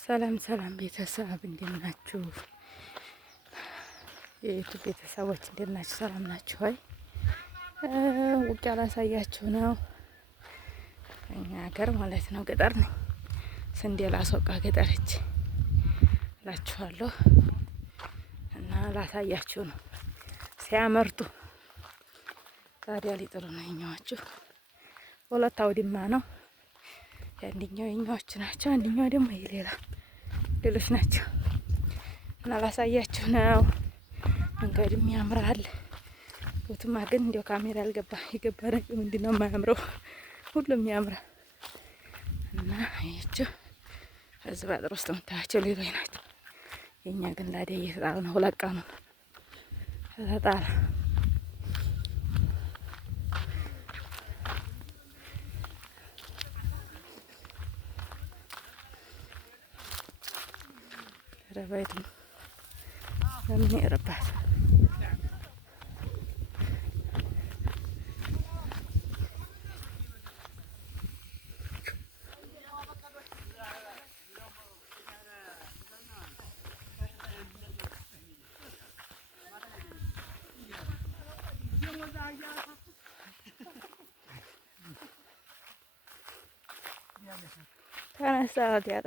ሰላም ሰላም ቤተሰብ እንዴት ናችሁ? የዩቱብ ቤተሰቦች እንዴት ናችሁ? ሰላም ናችሁ ወይ? ውቂያ ላሳያችሁ ነው። እኛ ሀገር ማለት ነው ገጠር ነኝ። ስንዴ ላስወቃ ገጠር ሂጅ እላችኋለሁ እና ላሳያችሁ ነው። ሲያመርቱ ታዲያ ሊጥሉ ነው የኛዎቹ። ሁለት አውድማ ነው። አንደኛው የኛዎቹ ናቸው፣ አንደኛው ደግሞ የሌላ ሌሎች ናቸው እና ላሳያችሁ ነው። መንገድም ያምራል። ቦቱማ ግን እንዲያው ካሜራ አልገባ የገባ ነገር ምንድነው የማያምረው? ሁሉም ያምራል እና ይህችው እዚህ ባጥር ውስጥ የምታያቸው ሌሎች ናቸው። የእኛ ግን ላዲያ እየተጣለ ነው። ሁለት ቀኑ ተጣለ። ረባይቱ ለምን ይረባል? ተነሳት ያጣ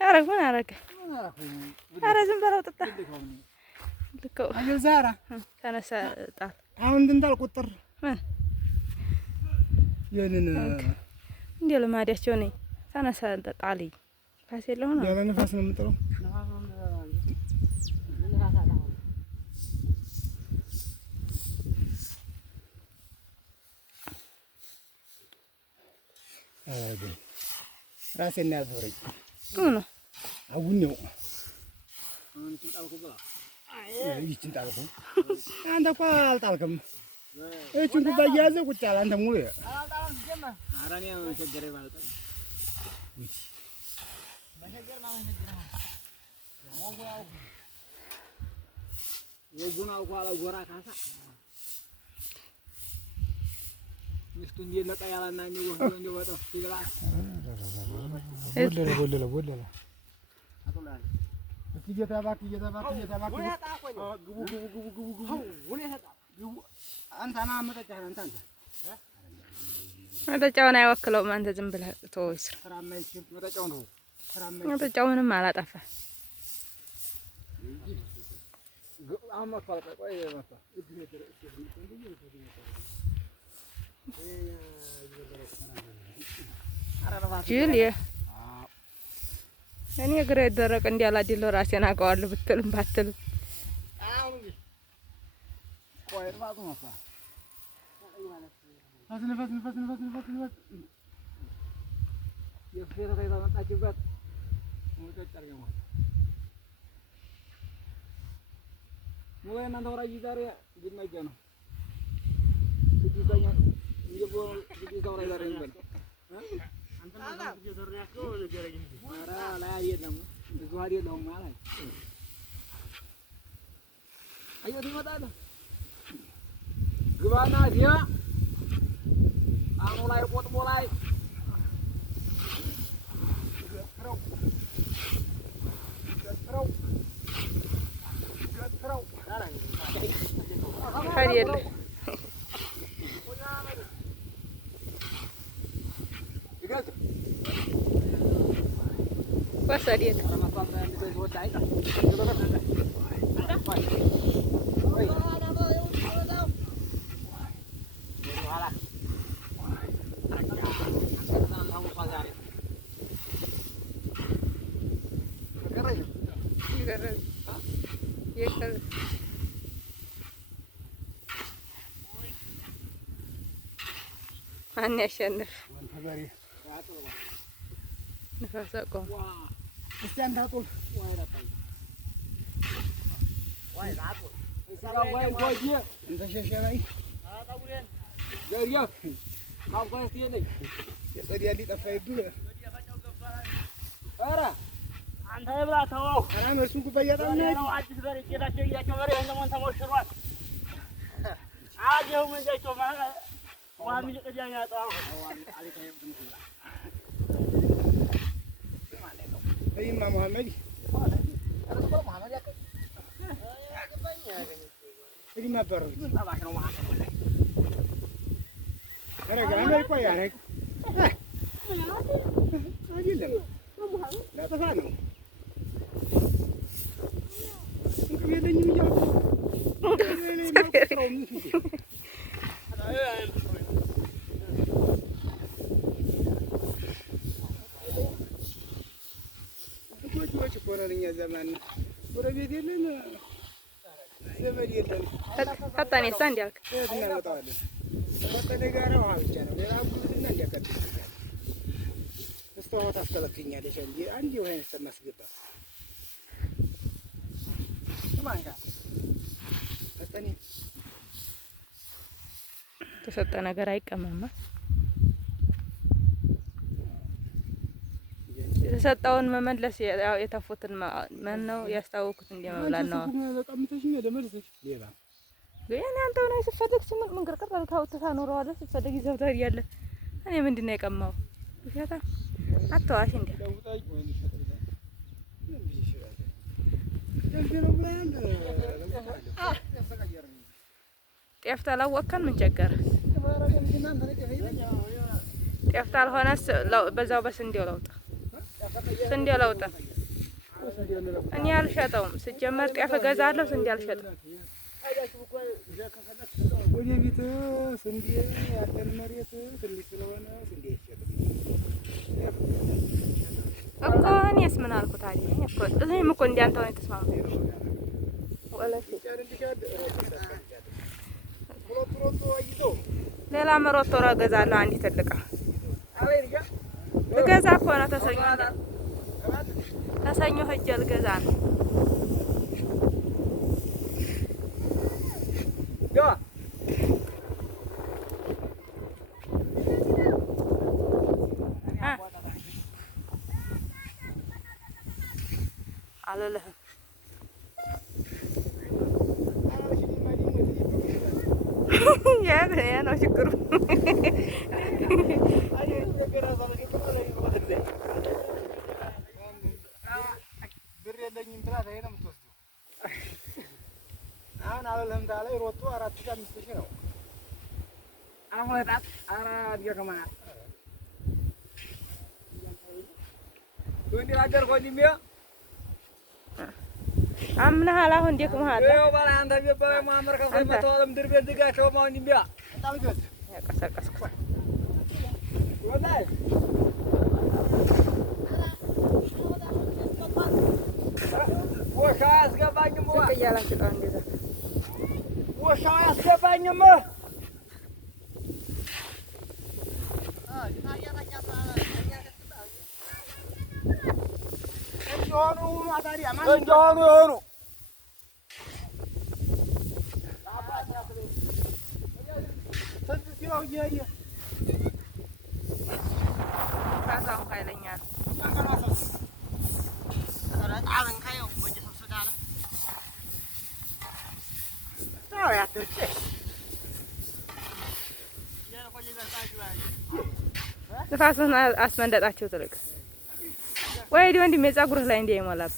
አረግ ምን አረገ? ኧረ ዝም በለው ጥጣ ልከው ዛራ ተነሳ ጣት አሁን እንትን ቁጥር ምን የነን እንዴ ለማዲያቸው ነኝ። ተነሳ ጣልይ ፋስ የለው ነው ያለ ንፋስ ነው የምጥለው። ራሴን ያዞረኝ ነው አሁን ነው ይችን ጣልኩ። አንተ እኮ አልጣልክም። እቺን ኩባያ ያዘህ ቁጭ አለ። አንተ ሙሉ ሚስቱን የለቀ ያላና የሚወርደው እንደወጣው ሲብላ ወለለ አጥላል እየተባክ ግቡ አንተና መጠጫውን አይወክለውም። አንተ ዝም ብለህ ተወው። መጠጫው ምንም አላጠፋ። ጅል እኔ እግሬ ደረቅ እንዲያላድል ራሴን አውቀዋለሁ ብትልም ባትልም ግባና ዲያ አኑ ላይ ቆጥቦ ላይ ገትረው አይደለ ወሰድ የለ ማን ያሸንፍ? ንፋስ አቆም እስቲ አንተ አጡል እንተ ሸሸራይ ገሪያ ካውቃስቲ ነኝ የጸዲያ ሊጠፋይብህ ኧረ አንተ ይብላ ተወው። ኧረ እርሱን ኩባያ ጣም ነው አዲስ በሬ ጌታቸው እያቸው በሬ እንደሞን ተሞሽሯል። አጀው መንጃይቶ ማለት ዋሚ ቀጃኛ ያጣው እይማ መሐመድ እይማ በሩ ረጋ ነው ቆይ ያረግ አይደለም ለጠፋ ነው እንግዲህ የለኝም እያልኩ ልጆች እኮ ነን እኛ ዘመን ጎረቤት የለን ዘመድ የለን ፈጣኔሳ እንዲያልክ የት እናመጣዋለን? ፈጠነ ጋር ውሃ ብቻ ነው ሌላ ጉድና እንዲያቀጥል እስካሁን ታስከለክኛለሽ እንጂ አንድ የሆነ ነገር ማስገባ ማንጋ ፈጠኔ ተሰጠ ነገር አይቀመማ የተሰጠውን መመለስ ያው የተፉትን ማን ነው ያስታወቁት እንደመብላት ነው። ለቀምተሽኝ ለመልሰሽ ሌባ ግን አንተው ነው ሲፈለግ ስምንት ምን ቅርቅር አልካው ተሳኖረዋለህ ሲፈለግ ይዘውታል ያለ እኔ ምንድነው የቀማው ብቻታ አትዋሽ እንዴ ጤፍ ታላወቅከን ምን ቸገረ? ጤፍ ታልሆነስ በዛው በስንዴው ለውጥ ስንዴው ለውጥ እኔ አልሸጠውም። ሲጀመር ጤፍ እገዛለሁ ስንዴ አልሸጥም። ወደ ቤት ስንዴ ያለን መሬት ትንሽ ስለሆነ ስንዴ አይሸጥም እኮ እኔስ ምን አልኩ ታዲያ? እኮ እኔም እኮ እንዲያንተው ነው የተስማማው ወለፊ ሌላ መሮቶ እገዛለሁ። አንድ ትልቅ እገዛ እኮ ነው ተሰኞ ሂጅ ልገዛ ነው። አልልህም ያ ነው ችግሩ። ብር የለኝም ብላ ነው የምትወስደው። አሁን አልልህም ታለኝ ሮቶ 4,000 ነው። አሁን ወጣት ቢያከማ ወንዲ አገር ቆንዲሚያ አምናሃል አሁን ደክመሃል። ያው ባላ አንተ ቢባል ማመር ከፈይ መተዋለም ድር ቤት ድጋ ከማው እንዲያ ታልገስ ያቀሰቀስኩ ወላይ ወሻ አስገባኝም ወያላችሁ ታው እንደዛ ወሻ አስገባኝም እንደሆኑ የሆኑ ራሳውን ኃይለኛ ነው። ንፋሱን አስመንደጣቸው ትልቅ ወይ ወንድሜ ፀጉርህ ላይ እንደ ይሞላብ